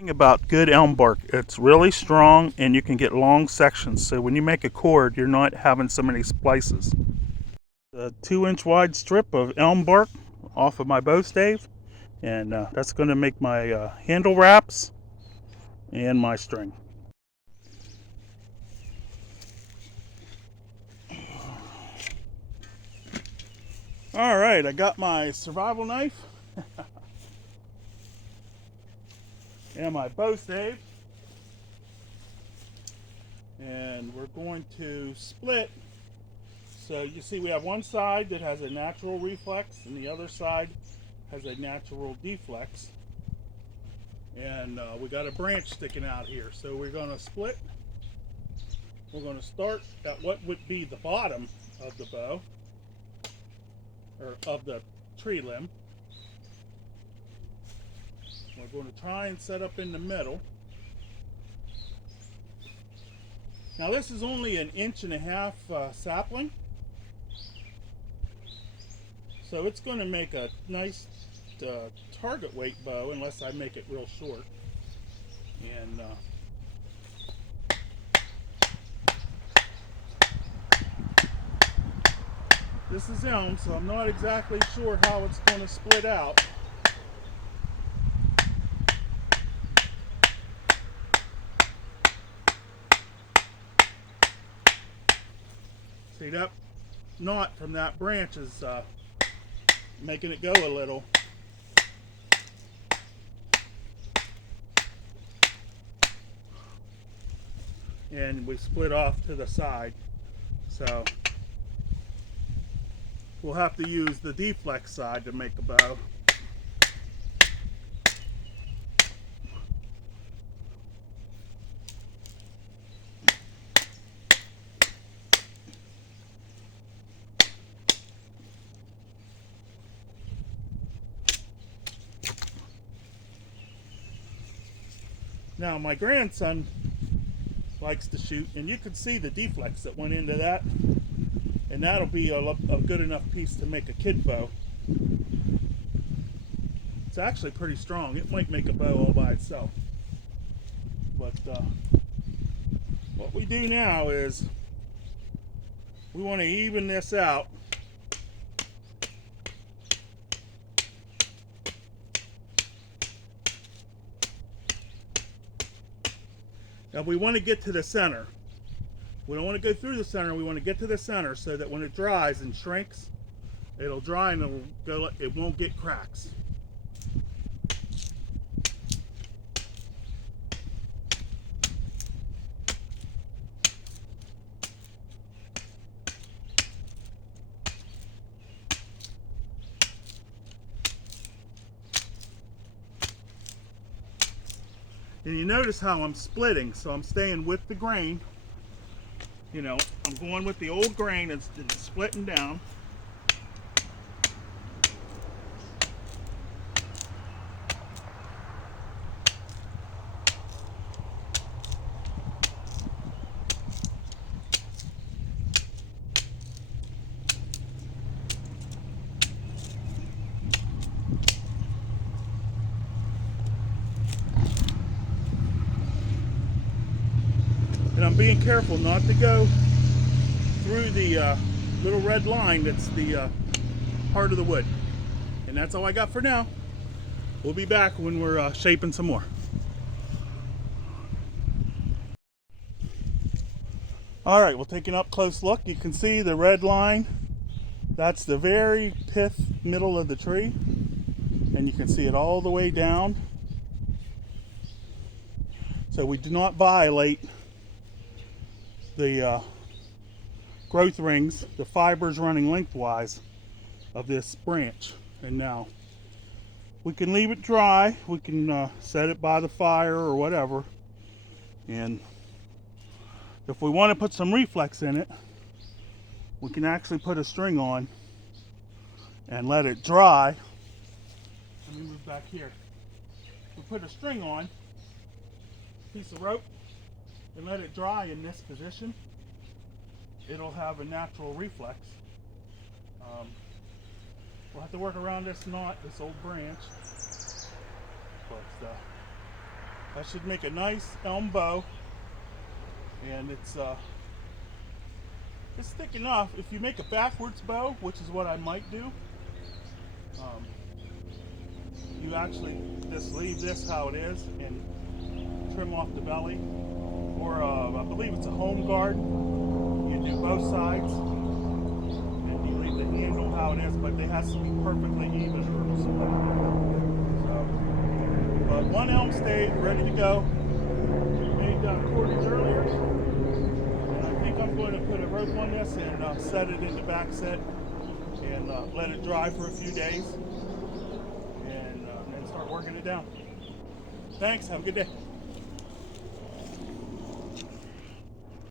Thing about good elm bark, it's really strong and you can get long sections. So when you make a cord, you're not having so many splices. A 2-inch wide strip of elm bark off of my bow stave, and that's going to make my handle wraps and my string. All right, I got my survival knife and my bow stave, and we're going to split. So you see we have one side that has a natural reflex and the other side has a natural deflex, and we got a branch sticking out here, so we're going to split. We're going to start at what would be the bottom of the bow, or of the tree limb. We're going to try and set up in the middle. Now this is only an 1.5 inch sapling, so it's going to make a nice target weight bow unless I make it real short. And this is elm, so I'm not exactly sure how it's going to split out. See, that knot from that branch is making it go a little. And we split off to the side, so we'll have to use the deflex side to make a bow. Now my grandson likes to shoot, and you can see the deflex that went into that, and that'll be a good enough piece to make a kid bow. It's actually pretty strong. It might make a bow all by itself. But what we do now is we want to even this out. Now we want to get to the center. We don't want to go through the center. We want to get to the center so that when it dries and shrinks, it'll dry and it'll go. It won't get cracks. And you notice how I'm splitting, so I'm staying with the grain. You know, I'm going with the old grain and splitting down. And I'm being careful not to go through the little red line that's the heart of the wood. And that's all I got for now. We'll be back when we're shaping some more. All right, we'll take an up close look. You can see the red line. That's the very pith middle of the tree. And you can see it all the way down. So we do not violate the growth rings, the fibers running lengthwise of this branch. And now we can leave it dry. We can set it by the fire or whatever. And if we want to put some reflex in it, we can actually put a string on and let it dry. Let me move back here. We put a string on, piece of rope, and let it dry in this position. It'll have a natural reflex. We'll have to work around this knot, this old branch. But That should make a nice elm bow, and it's thick enough. If you make a backwards bow, which is what I might do, you actually just leave this how it is and trim off the belly. Or I believe it's a home guard. You do both sides and you leave the handle how it is, but it has to be perfectly even or split. So, but one elm stave ready to go. Made cordage earlier, and I think I'm going to put a rope on this and set it in the back set and let it dry for a few days, and then start working it down. Thanks. Have a good day.